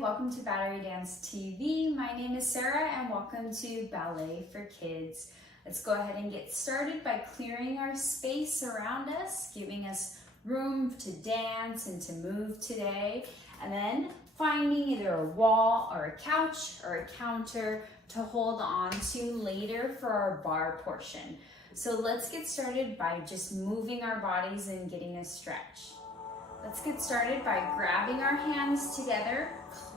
welcome to Battery Dance TV. My name is Sarah and welcome to Ballet for Kids. Let's go ahead and get started by clearing our space around us, giving us room to dance and to move today, and then finding either a wall or a couch or a counter to hold on to later for our bar portion. So let's get started by just moving our bodies and getting a stretch. Let's get started by grabbing our hands together,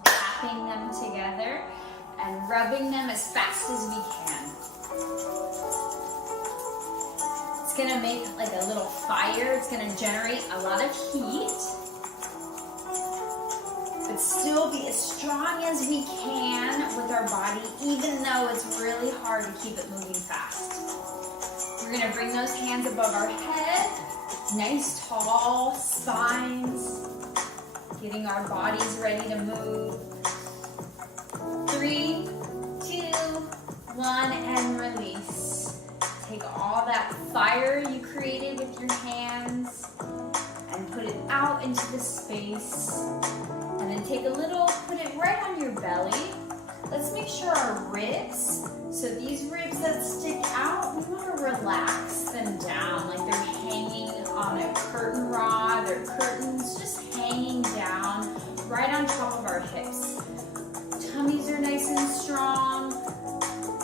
clapping them together, and rubbing them as fast as we can. It's gonna make like a little fire. It's gonna generate a lot of heat, but still be as strong as we can with our body, even though it's really hard to keep it moving fast. We're gonna bring those hands above our head. Nice tall spines, getting our bodies ready to move. 3, 2, 1, and release. Take all that fire you created with your hands and put it out into the space. And then take a little, put it right on your belly. Let's make sure our ribs, so these ribs that stick out, we want to relax them down like they're hanging on a curtain rod or curtains, just hanging down right on top of our hips. Tummies are nice and strong.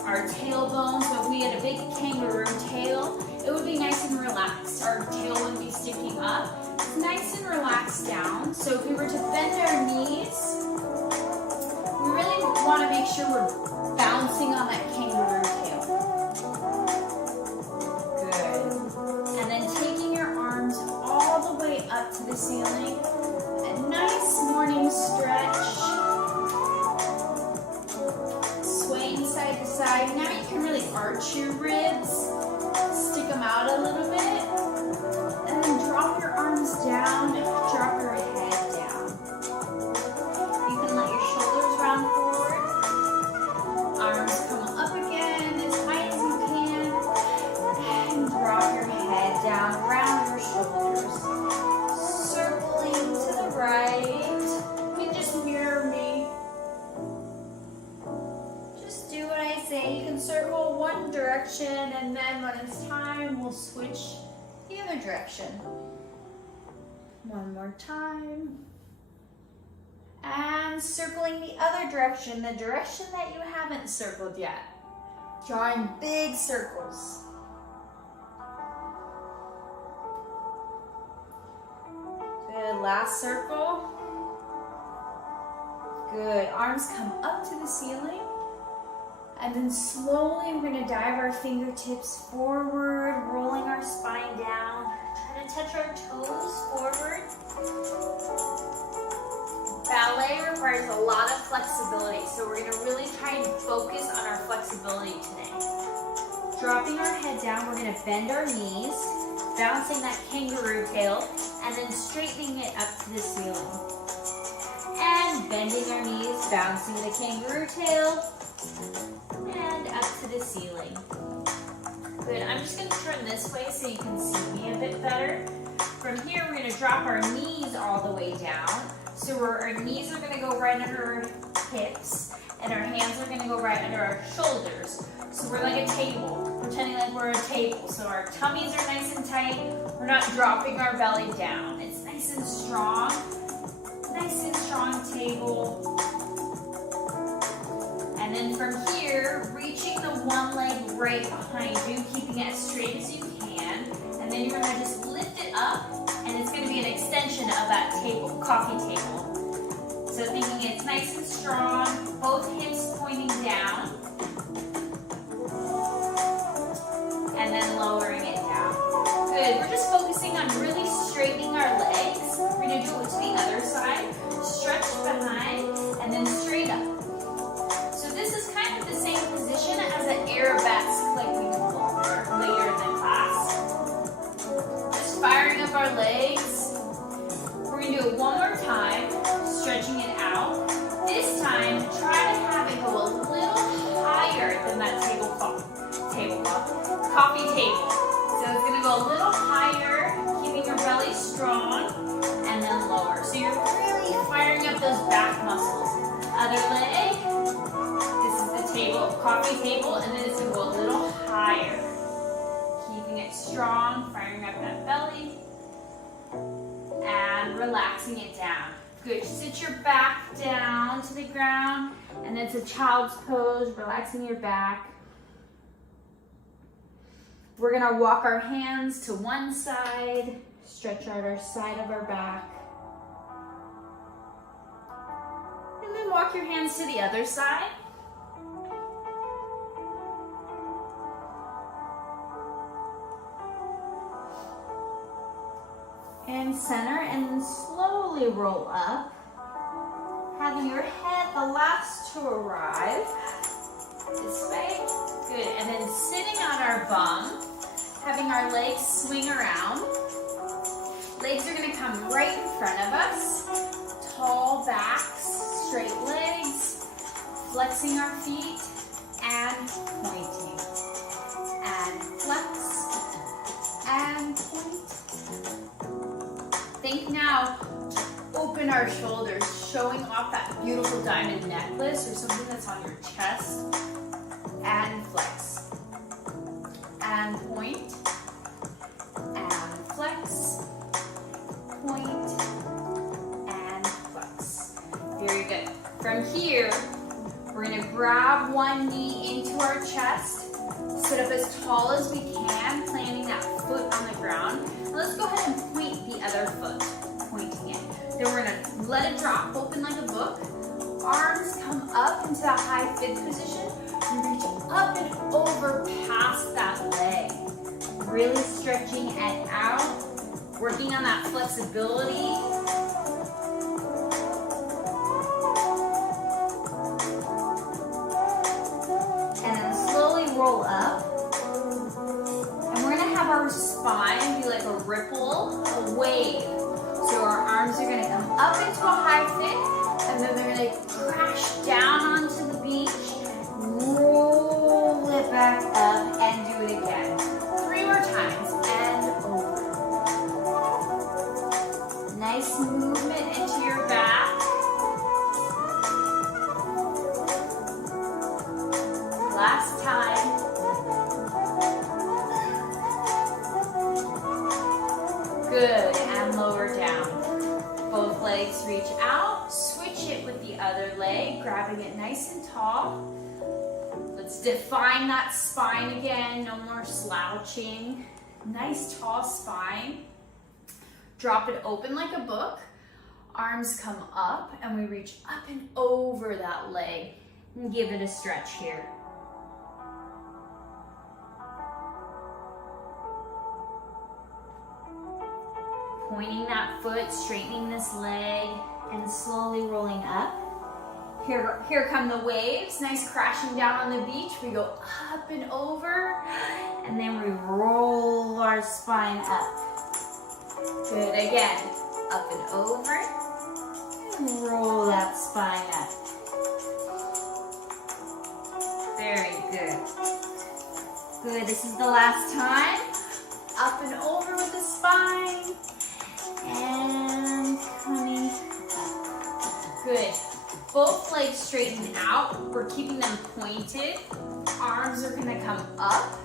Our tailbones, so if we had a big kangaroo tail, it would be nice and relaxed. Our tail would be sticking up. It's nice and relaxed down. So if we were to bend our knees, we really want to make sure we're bouncing on that kangaroo tail. Good. And then taking your arms all the way up to the ceiling. A nice morning stretch. Swaying side to side. Now you can really arch your ribs. Stick them out a little bit. And then drop your arms down. Drop your head down. You can let your shoulders round forward. Arms come up again as high as you can. And drop your head down, round your shoulders. Circling to the right. You can just mirror me. Just do what I say. You can circle one direction, and then when it's time, we'll switch the other direction. One more time. And circling the other direction, the direction that you haven't circled yet. Drawing big circles. Good, last circle. Good, arms come up to the ceiling. And then slowly we're gonna dive our fingertips forward, rolling our spine down. Try to touch our toes forward. Ballet requires a lot of flexibility, so we're gonna really try and focus on our flexibility today. Dropping our head down, we're gonna bend our knees, bouncing that kangaroo tail, and then straightening it up to the ceiling. And bending our knees, bouncing the kangaroo tail, and up to the ceiling. Good, I'm just gonna turn this way so you can see me a bit better. From here, we're gonna drop our knees all the way down. So our knees are gonna go right under our hips, and our hands are gonna go right under our shoulders. So we're like a table, pretending like we're a table. So our tummies are nice and tight. We're not dropping our belly down. It's nice and strong table. And then from here, reaching the one leg right behind you, keeping it as straight as you can. And then you're gonna just lift it up, and it's gonna be an extension of that table, coffee table. So thinking it's nice and strong, both hips pointing down. And then lowering it down. Good, we're just focusing on really straightening our legs. We're gonna do it to the other side. Stretch behind, and then straight up. So this is kind of the same position as an arabesque like we did later in the class. Just firing up our legs. We're gonna do it one more time, stretching it out. This time, try to have it go a little higher than that coffee table. So it's gonna go a little higher, keeping your belly strong, and then lower. So you're really firing up those back muscles. coffee table, and then it's gonna go a little higher. Keeping it strong, firing up that belly, and relaxing it down. Good, sit your back down to the ground, and it's a child's pose, relaxing your back. We're gonna walk our hands to one side, stretch out our side of our back. And then walk your hands to the other side. And center, and then slowly roll up, having your head the last to arrive. This way, good. And then sitting on our bum, having our legs swing around. Legs are gonna come right in front of us. Tall backs, straight legs, flexing our feet, and pointing. And flex, and point. Think now to open our shoulders, showing off that beautiful diamond necklace or something that's on your chest. And flex. And point. And flex. Point. And flex. Very good. From here, we're going to grab one knee into our chest. Sit up as tall as we can, planting that foot on the ground. And let's go ahead and point the other foot, pointing it. Then we're going to let it drop, open like a book. Arms come up into that high fifth position. And reach up and over past that leg. Really stretching it out, working on that flexibility. And then slowly roll up. And we're gonna have our spine be like a ripple, a wave. So our arms are gonna come up into a high fifth, and then they're gonna crash down onto the beach. Roll it back up and do it again. 3 more times and over. Nice movement into your back. Last time. Good, and lower down. Both legs reach out. Switch it with the other leg, grabbing it nice and tall. Let's define that spine again, no more slouching. Nice tall spine. Drop it open like a book. Arms come up and we reach up and over that leg. And give it a stretch here. Pointing that foot, straightening this leg, and slowly rolling up. Here come the waves, nice crashing down on the beach. We go up and over, and then we roll our spine up. Good, again, up and over, and roll that spine up. Very good. Good, this is the last time. Up and over with the spine, and coming up. Good. Both legs straighten out. We're keeping them pointed. Arms are gonna come up.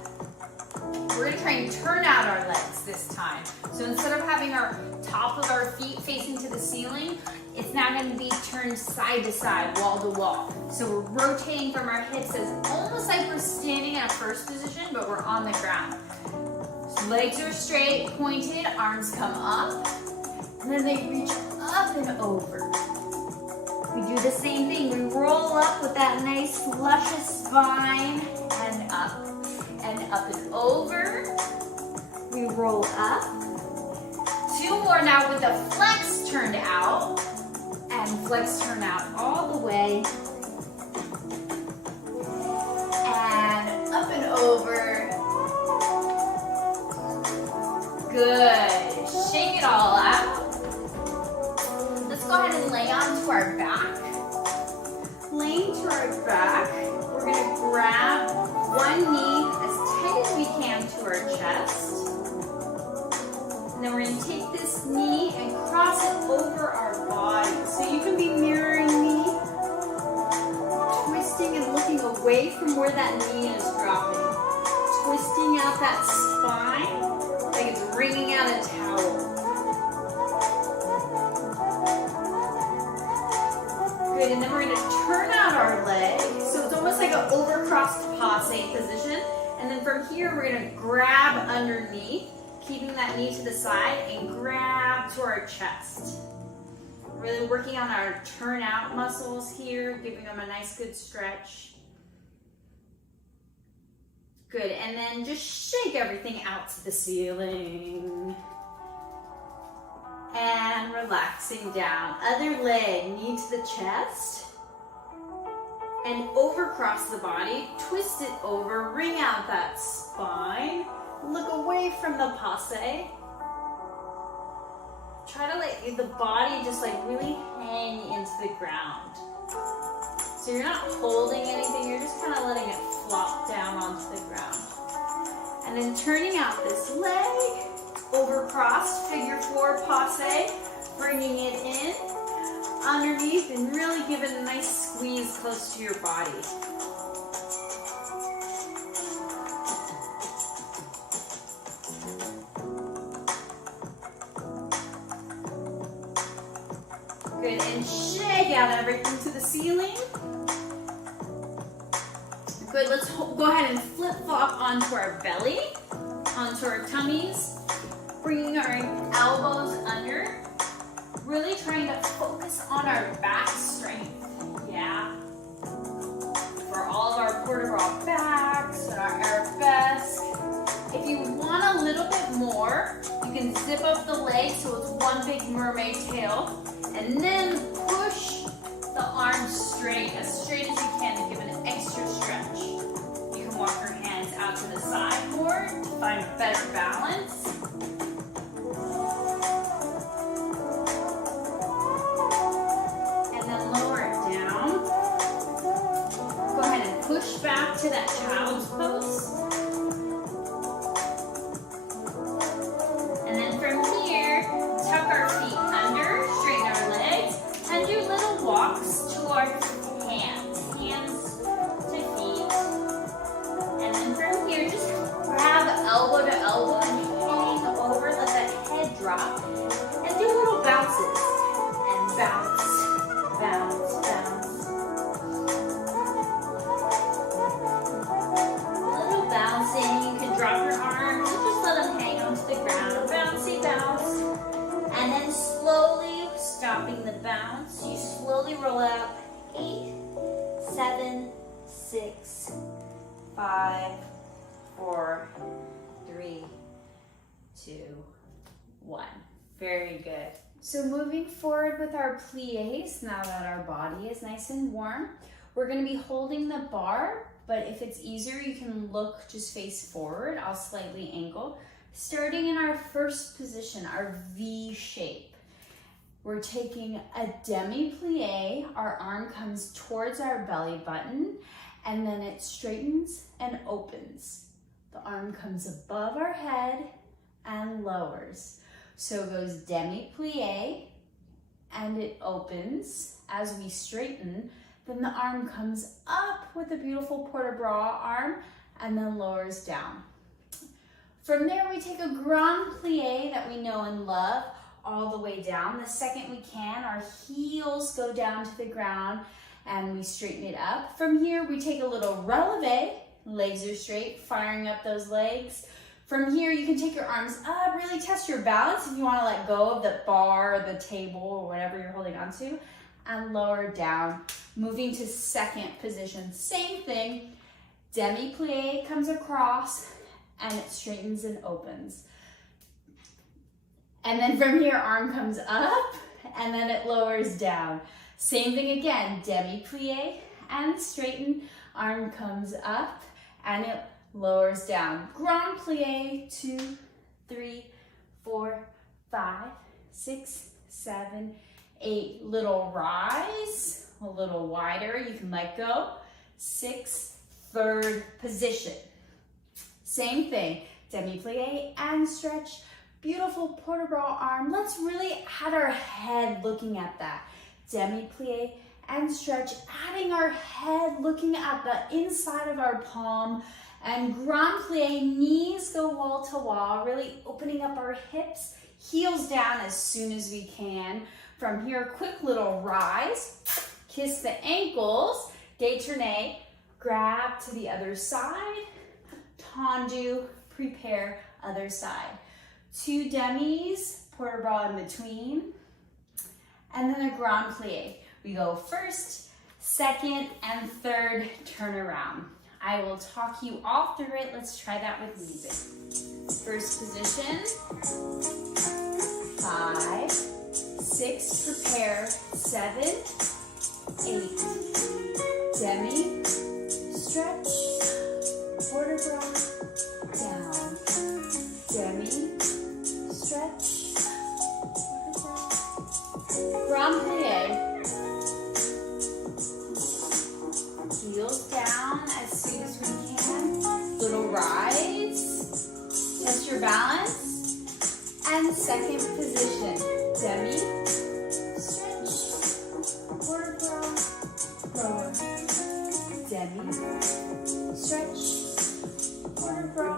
We're gonna try and turn out our legs this time. So instead of having our top of our feet facing to the ceiling, it's now gonna be turned side to side, wall to wall. So we're rotating from our hips as almost like we're standing in a first position, but we're on the ground. So legs are straight, pointed, arms come up, and then they reach up and over. We do the same thing. We roll up with that nice luscious spine and up and over. We roll up. 2 more now with the flex turned out and flex turn out all the way. And up and over. Good. Shake it all out. Let's go ahead and lay onto our back. Laying to our back, we're going to grab one knee as tight as we can to our chest. And then we're going to take this knee and cross it over our body. So you can be mirroring me, twisting and looking away away from where that knee is dropping. Twisting out that spine like it's wringing out a towel. Good, and then we're gonna turn out our leg. So it's almost like an overcrossed passe position. And then from here, we're gonna grab underneath, keeping that knee to the side and grab to our chest. Really working on our turnout muscles here, giving them a nice good stretch. Good, and then just shake everything out to the ceiling. And relaxing down. Other leg, knee to the chest. And overcross the body, twist it over, wring out that spine. Look away from the passe. Try to let the body just like really hang into the ground. So you're not holding anything, you're just kind of letting it flop down onto the ground. And then turning out this leg, overcrossed, figure four passe, bringing it in, underneath, and really give it a nice squeeze close to your body. Good, and shake out everything to the ceiling. Good, let's go ahead and flip-flop onto our belly, onto our tummies, bringing our elbows under, really trying to focus on our back strength, yeah? For all of our vertebral backs and our arabesque. If you want a little bit more, you can zip up the leg so it's one big mermaid tail, and then push the arms straight as you can to give it an extra stretch. You can walk your hands out to the side more to find a better balance. And then lower it down. Go ahead and push back to that child's pose. And then from here, tuck our feet under, straighten our legs, and do little walks towards hands to feet. And then from here, just grab elbow to elbow and hang over, let that head drop, and do little bounces. And bounce, bounce, bounce. A little bouncing, you can drop your arms, and just let them hang onto the ground. Bouncy bounce. And then slowly stopping the bounce, you slowly roll out 8, 7, 6, 5, 4, 3, 2, 1. Very good. So moving forward with our pliés, now that our body is nice and warm, we're going to be holding the bar, but if it's easier, you can look just face forward. I'll slightly angle. Starting in our first position, our V shape. We're taking a demi-plie, our arm comes towards our belly button, and then it straightens and opens. The arm comes above our head and lowers. So it goes demi-plie, and it opens as we straighten. Then the arm comes up with a beautiful port-de-bras arm, and then lowers down. From there, we take a grand plie that we know and love all the way down. The second we can, our heels go down to the ground and we straighten it up. From here, we take a little releve, legs are straight, firing up those legs. From here, you can take your arms up, really test your balance if you want to let go of the bar or the table or whatever you're holding onto, and lower down. Moving to second position, same thing. Demi-plie comes across, and it straightens and opens. And then from here, arm comes up, and then it lowers down. Same thing again, demi-plie and straighten, arm comes up, and it lowers down. Grand plie, 2, 3, 4, 5, 6, 7, 8. Little rise, a little wider, you can let go. 6, third position. Same thing, demi-plie and stretch. Beautiful port-de-bras arm. Let's really add our head looking at that. Demi-plie and stretch, adding our head, looking at the inside of our palm, and grand plie, knees go wall to wall, really opening up our hips, heels down as soon as we can. From here, quick little rise, kiss the ankles, détourné, grab to the other side, tendu, prepare, other side. 2 demis, port bras in between, and then a grand plie. We go first, second, and third, turn around. I will talk you all through it. Let's try that with music. First position, 5, 6, prepare, 7, 8, demi, stretch, quarter bras, down, demi, stretch, grand plie. Heels down as soon as we can. Little rise. Test your balance. And second position. Demi. Stretch. Quarter bra. Lower. Demi. Stretch. Quarter bra.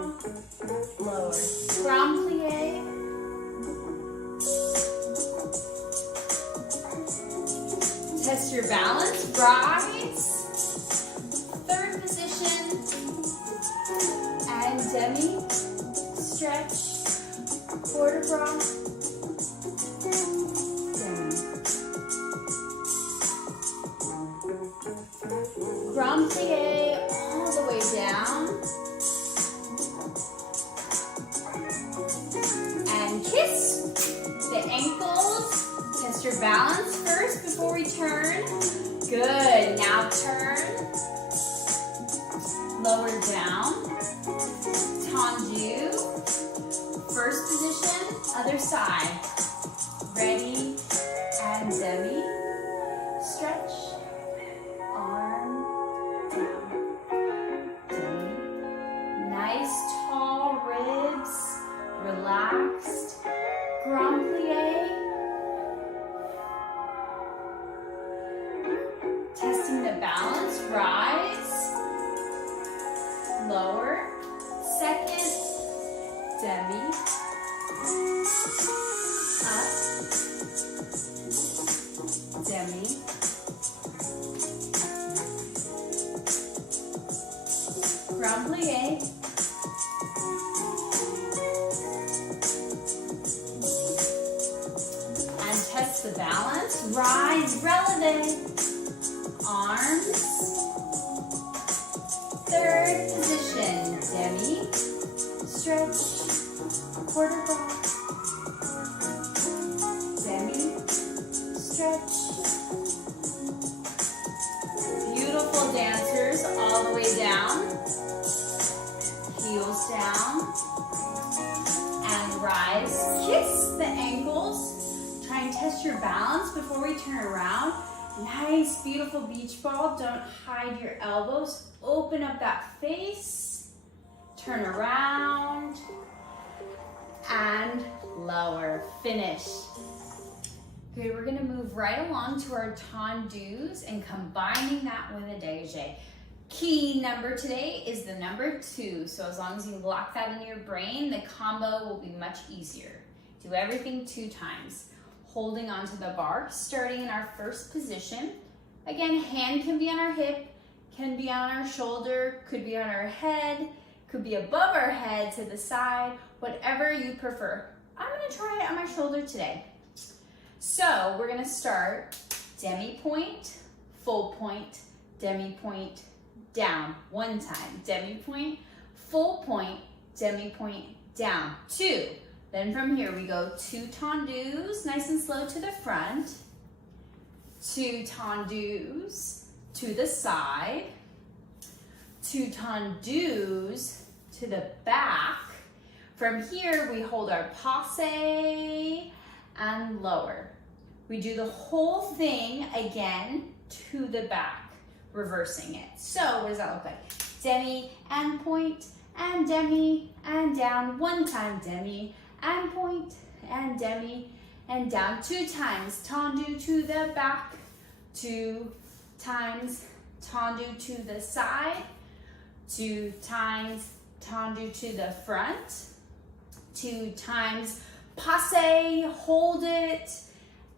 Lower. Grand plie. Test your balance. Rise. Third position. And demi. Stretch. Quarter bra. Demi. Grand plie all the way down. And kiss the ankles. Test your balance first before we turn. Good. Now turn. Lower down. Tendu. First position. Other side. Ready. And demi. Stretch. Arm down. Demi. Nice tall ribs. Relaxed. Grand plie. Testing the balance. Rise. Lower. Second. Demi. Up. Demi. Grand plie. And test the balance. Rise, releve. Arms. Third position. Demi. Stretch. Quarter bra. Demi. Stretch. Beautiful dancers all the way down. Heels down. And rise. Kiss the ankles. Try and test your balance before we turn around. Nice, beautiful beach ball. Don't hide your elbows. Open up that face. Turn around. And lower. Finish. Good, we're gonna move right along to our tendus and combining that with a dégagé. Key number today is the number 2. So as long as you lock that in your brain, the combo will be much easier. Do everything 2 times. Holding onto the bar, starting in our first position. Again, hand can be on our hip, can be on our shoulder, could be on our head, could be above our head to the side, whatever you prefer. I'm gonna try it on my shoulder today. So we're gonna start demi point, full point, demi point, down. 1 time, demi point, full point, demi point, down. 2. Then from here we go 2 tendus, nice and slow to the front. 2 tendus to the side. 2 tendus to the back. From here we hold our passe and lower. We do the whole thing again to the back, reversing it. So what does that look like? Demi and point and demi and down. 1 time demi and point and demi and down. 2 times tendu to the back, 2, times tendu to the side, 2 times tendu to the front, 2 times passe, hold it,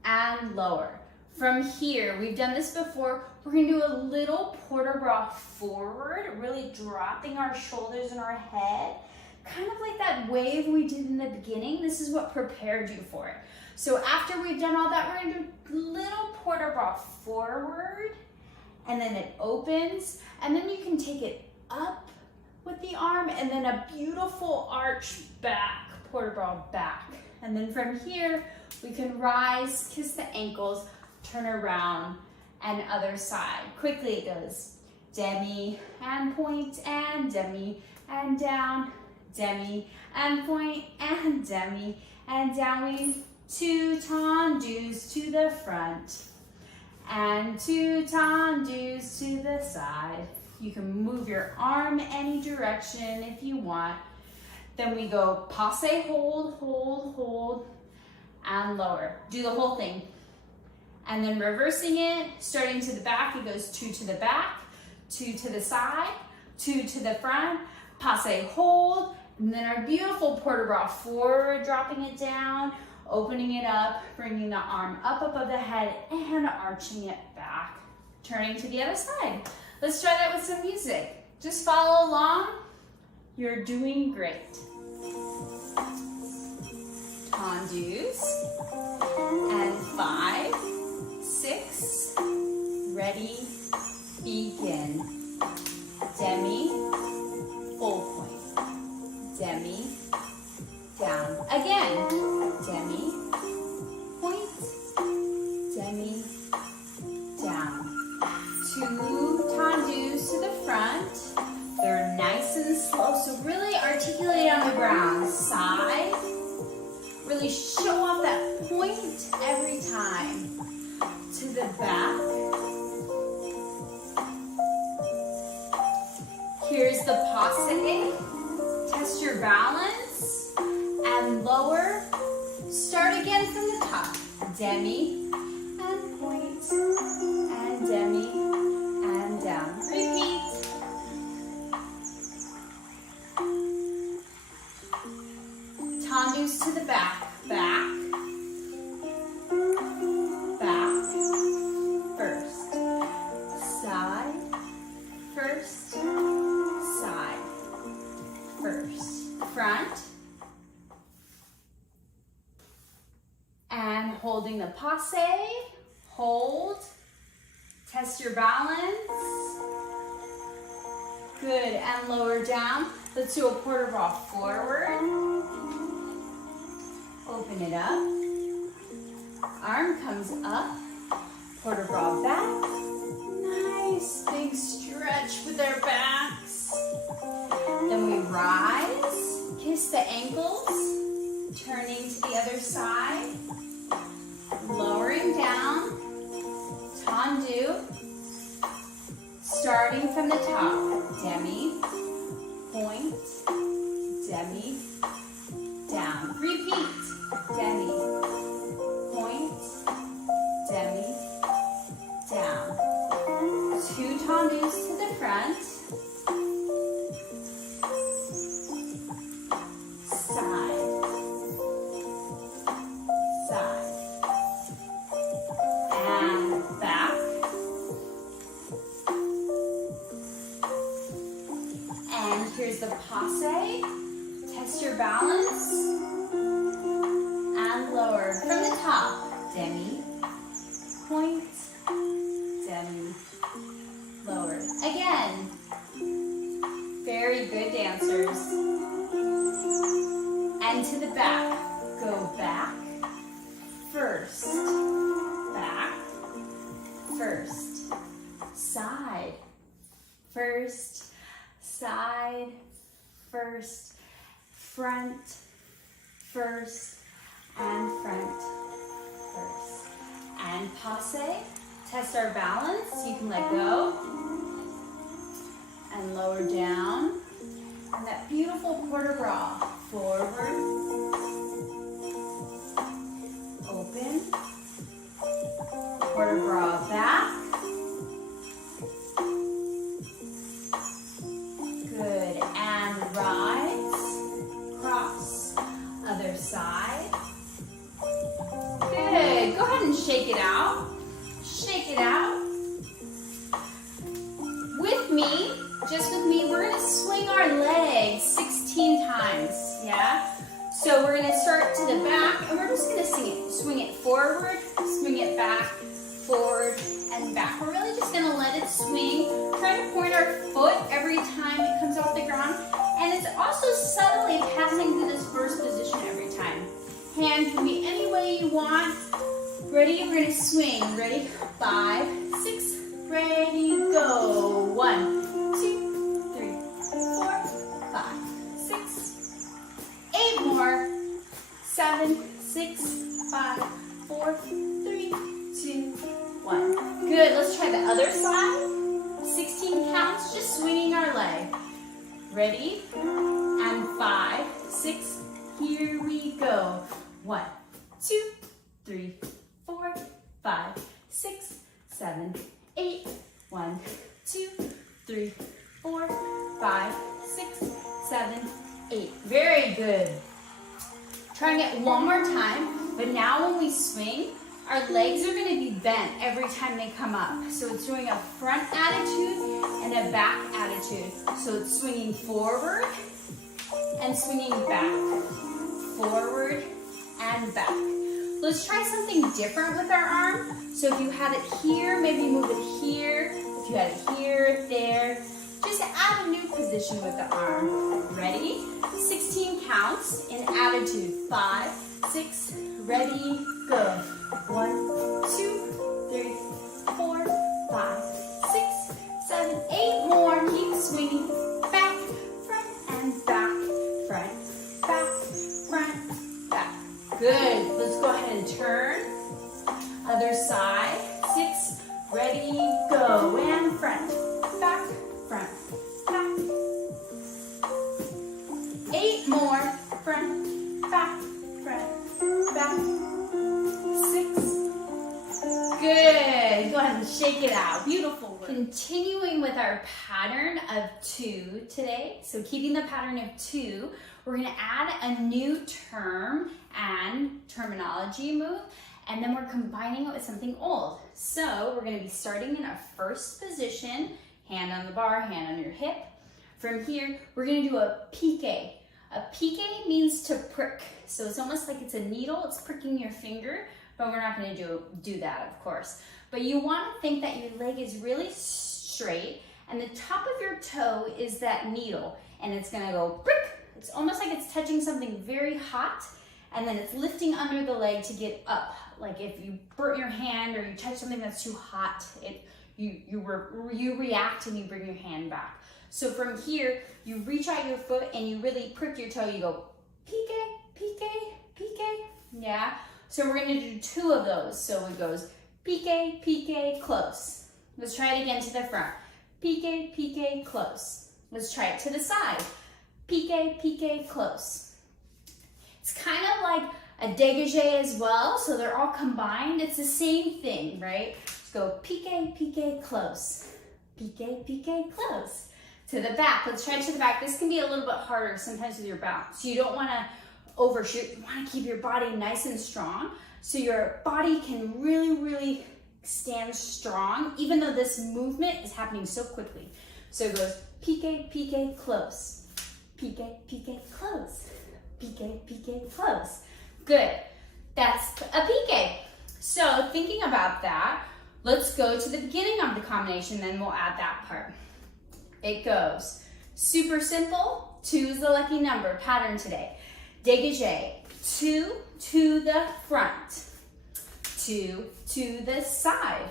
and lower. From here, we've done this before, we're gonna do a little port de bras forward, really dropping our shoulders and our head, kind of like that wave we did in the beginning. This is what prepared you for it. So after we've done all that, we're gonna do a little port de bras forward, and then it opens, and then you can take it up with the arm, and then a beautiful arch back, port de bras back. And then from here, we can rise, kiss the ankles, turn around, and other side. Quickly it goes. Demi and point and demi and down, demi and point and demi and down. We 2 tendus to the front and 2 tendus to the side. You can move your arm any direction if you want. Then we go passe, hold, hold, hold, and lower. Do the whole thing. And then reversing it, starting to the back, it goes 2 to the back, 2 to the side, 2 to the front, passe, hold, and then our beautiful port de bras forward, dropping it down, opening it up, bringing the arm up above the head, and arching it back, turning to the other side. Let's try that with some music. Just follow along. You're doing great. Tendus, and 5, 6, ready, begin. Demi, full point. Demi, down. Again, demi, point, demi, down. 2 tendus to the front. They're nice and slow, so really articulate on the ground. Side, really show off that point every time. To the back. Here's the passe. Test your balance and lower. Start again from the top. Demi and point and demi and down. Repeat. Tendus to the back. Back. Front and holding the passe, hold, test your balance, good, and lower down. Let's do a port de bras forward, open it up, arm comes up, port de bras back, nice big stretch with our backs, then we rise. Kiss the ankles, turning to the other side, lowering down, tendu, starting from the top, demi, point, demi, down. Repeat, demi, point, demi, down. 2 tendus to the front, the passe, test your balance, and lower from the top, demi, point, demi, lower. Again, very good dancers. And to the back, go back, first, side, first, side, first, front, first, and front, first. And passe, test our balance. You can let go and lower down. And that beautiful port de bras, forward, open, port de bras back, gonna start to the back, and we're just gonna swing it forward, swing it back, forward, and back. We're really just gonna let it swing. Try to point our foot every time it comes off the ground. And it's also subtly passing through this first position every time. Hand can be any way you want. Ready? We're gonna swing. Ready? 5, 6, ready, go. 1, 2, 3, 4, 5, 6, 8 more. 7, 6, 5, 4, 3, 2, 1. Good, let's try the other side. 16 counts, just swinging our leg. Ready? And 5, 6, here we go. 1, 2, 3, 4, 5, 6, 7, 8. 1, 2, 3, 4, 5, 6, 7, 8. Very good. Trying it one more time, but now when we swing, our legs are going to be bent every time they come up. So it's doing a front attitude and a back attitude. So it's swinging forward and swinging back. Forward and back. Let's try something different with our arm. So if you had it here, maybe move it here. If you had it here, there. Just add a new position with the arm. Ready? 16 counts in attitude. 5, 6, ready, go. 1, 2, 3, 4, 5, 6, 7, 8 more. Keep swinging. Back, front, and back. Front, back, front, back. Good. Let's go ahead and turn. Other side. 6, ready, go. And front, back, front, back. 8 more. Front, back, front, back. 6. Good. Go ahead and shake it out. Beautiful work. Continuing with our pattern of 2 today. So keeping the pattern of 2, we're going to add a new term and terminology move, and then we're combining it with something old. So we're going to be starting in our first position, hand on the bar, hand on your hip. From here, we're going to do a piqué. A piqué means to prick. So it's almost like it's a needle, it's pricking your finger, but we're not going to do that, of course. But you want to think that your leg is really straight, and the top of your toe is that needle, and it's going to go prick. It's almost like it's touching something very hot, and then it's lifting under the leg to get up. Like if you burn your hand or you touch something that's too hot, you react and you bring your hand back. So from here, you reach out your foot and you really prick your toe. You go piqué, piqué, piqué. Yeah. So we're going to do 2 of those. So it goes piqué, piqué, close. Let's try it again to the front. Piqué, piqué, close. Let's try it to the side. Piqué, piqué, close. It's kind of like a dégagé as well. So they're all combined. It's the same thing, right? Let's go piqué, piqué, close. Piqué, piqué, close. To the back. Let's try it to the back. This can be a little bit harder sometimes with your bounce. You don't want to overshoot. You want to keep your body nice and strong so your body can really, really stand strong, even though this movement is happening so quickly. So it goes piqué, piqué, close. Piqué, piqué, close. Piqué, piqué, close. Good. That's a piqué. So thinking about that, let's go to the beginning of the combination, then we'll add that part. It goes super simple. 2 is the lucky number. Pattern today. Dégagé. 2 to the front. 2 to the side.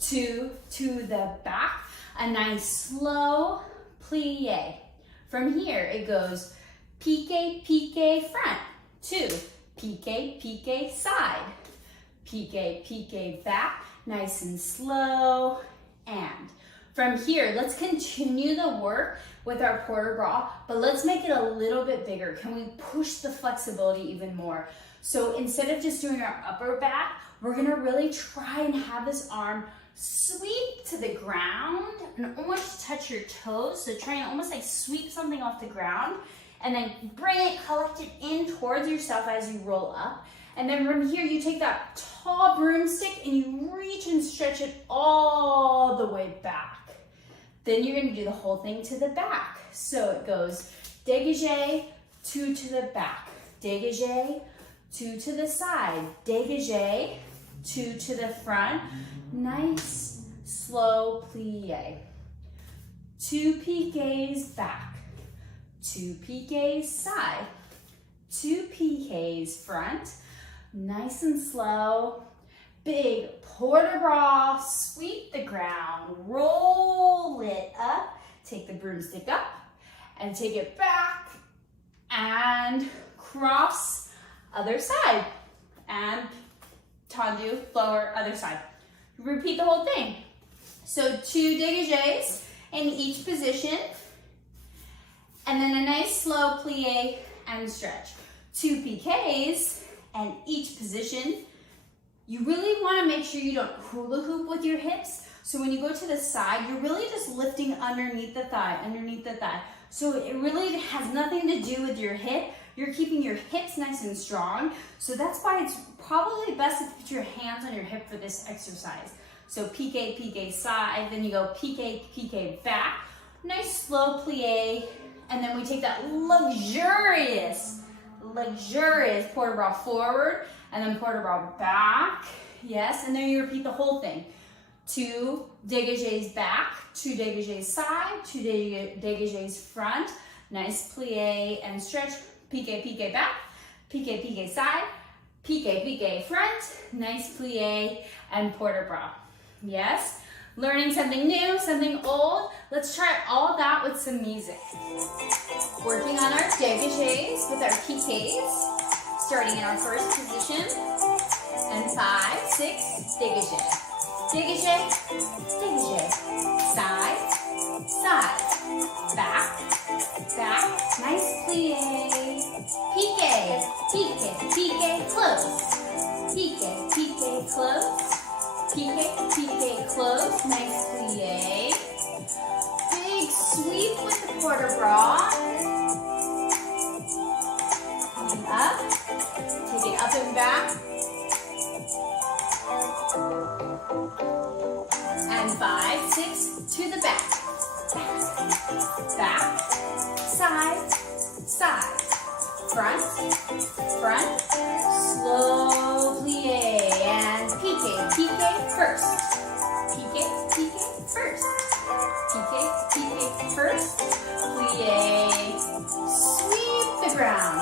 2 to the back. A nice slow plie. From here it goes piqué, piqué, front. 2. Piqué, piqué, side. Piqué, piqué, back. Nice and slow. And from here, let's continue the work with our port de bras, but let's make it a little bit bigger. Can we push the flexibility even more? So instead of just doing our upper back, we're gonna really try and have this arm sweep to the ground and almost touch your toes. So try and almost like sweep something off the ground and then bring it, collect it in towards yourself as you roll up. And then from here, you take that tall broomstick and you reach and stretch it all the way back. Then you're gonna do the whole thing to the back. So it goes dégagé, 2 to the back. dégagé, 2 to the side, dégagé, 2 to the front, nice, slow plie. 2 piqués back, 2 piqués side, 2 piqués front, nice and slow, big port de bras, sweep the ground, roll it up, take the broomstick up, and take it back, and cross other side, and tendu, lower, other side. Repeat the whole thing. So 2 dégagés in each position, and then a nice slow plie and stretch. 2 piqués in each position. You really want to make sure you don't hula hoop with your hips. So when you go to the side, you're really just lifting underneath the thigh, underneath the thigh. So it really has nothing to do with your hip. You're keeping your hips nice and strong. So that's why it's probably best if you put your hands on your hip for this exercise. So piqué, piqué side, then you go piqué, piqué back. Nice slow plie, and then we take that luxurious port de bras forward, and then port de bras back. Yes, and then you repeat the whole thing. 2 dégagés back, 2 dégagés side, 2 dégagés front. Nice plie and stretch. Piqué, piqué back, piqué, piqué side, piqué, piqué front. Nice plie and port de bras. Yes, learning something new, something old. Let's try all that with some music. Working on our dégagés with our piqués, starting in our first position. And 5, 6, dégagé. Dégagé, dégagé. Side, side. Back, back. Nice plie. Piqué, piqué, piqué, close. Piqué, piqué, close. Piqué, piqué, close. Nice plie. Big sweep with the port de bras. Coming up. Take it up and back. And 5, 6, to the back. Back, side, side. Front, front. Slow plie and piqué, piqué first. Piqué, piqué first. Piqué, piqué first. Plie. Sweep the ground.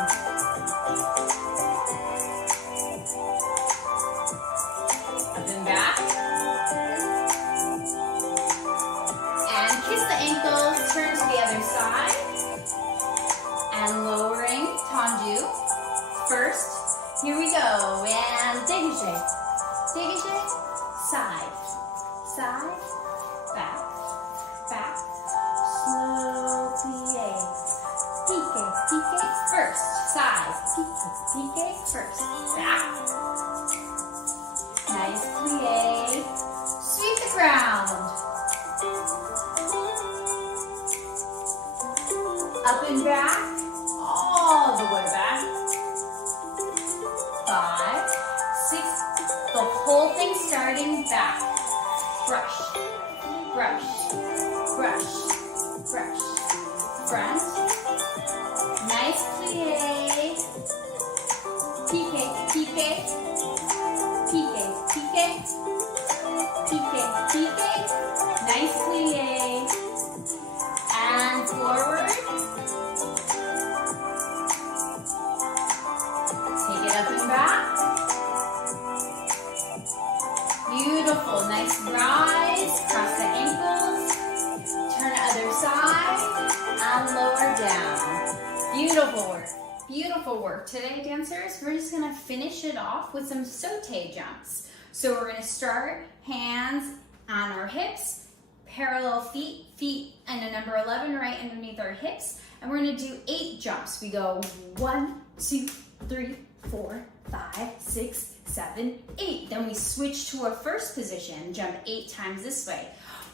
Up and back. And kiss the ankles, turn to the other side. And lowering, tendu. First, here we go. And dégagé. Dégagé, side. Side, back, back. Slow plie. Piqué, piqué first. Side, piqué, piqué first. Back. Nice plie. Sweep the ground. Up and back, all the way back. 5, 6, the whole thing starting back. Brush, brush, brush, brush. Front, nice plie. Piqué, piqué, piqué, piqué, piqué, piqué. Nice plie. And forward. Take it up and back. Beautiful. Nice rise. Cross the ankles. Turn other side. And lower down. Beautiful work. Beautiful work. Today, dancers, we're just going to finish it off with some sauté jumps. So we're going to start hands on our hips, parallel feet, feet and a number 11 right underneath our hips. And we're going to do 8 jumps. We go 1, 2, 3, 4, 5, 6, 7, 8. Then we switch to our first position, jump 8 times this way.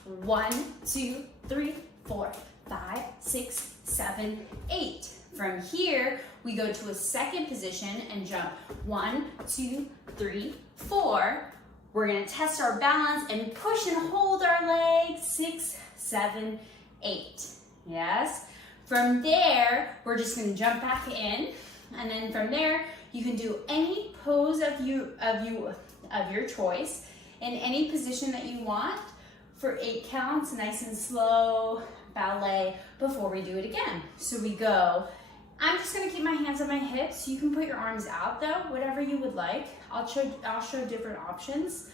1, 2, 3, 4, 5, 6, 7, 8. From here, we go to a second position and jump 1, 2, 3, 4. We're gonna test our balance and push and hold our legs. 6, 7, 8. Yes? From there, we're just gonna jump back in And then from there, you can do any pose of your choice in any position that you want for 8 counts, nice and slow, ballet, before we do it again. So we go, I'm just gonna keep my hands on my hips. You can put your arms out though, whatever you would like. I'll show different options.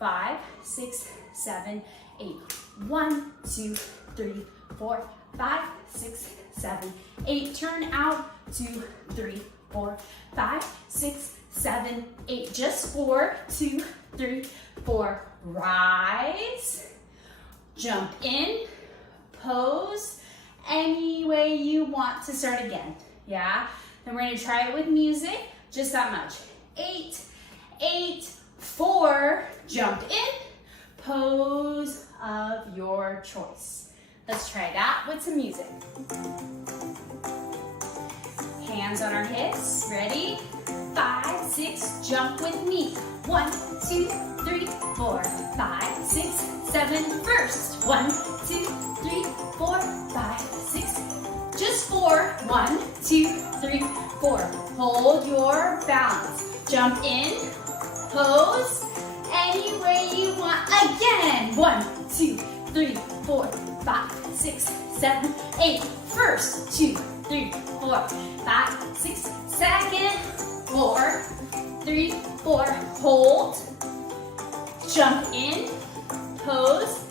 5, 6, 7, 8. 1, 2, 3, 4, 5, 6, 7, 8. Turn out, 2, 3, 4, 5, 6, 7, 8. Just 4, 2, 3, 4. Rise, jump in, pose, any way you want to start again. Yeah? Then we're gonna try it with music, just that much. 8, 8, 4, jump in, pose of your choice. Let's try that with some music. Hands on our hips, ready? 5, 6, jump with me. 1, 2, 3, 4, 5, 6, 7, first. 1, 2, 3, 4, 5, 6. Just 4. 1, 2, 3, 4. Hold your balance. Jump in, pose, any way you want. Again. 1, 2, 3, 4, 5, 6, 7, 8. First. 2, 3, 4, 5, 6, second. 4, 3, 4. Hold. Jump in, pose,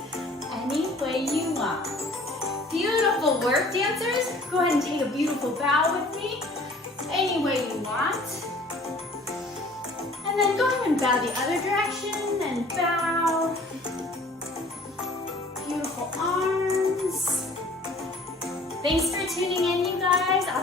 any way you want. Beautiful work, dancers. Go ahead and take a beautiful bow with me, any way you want. And then go ahead and bow the other direction and bow. Beautiful arms. Thanks for tuning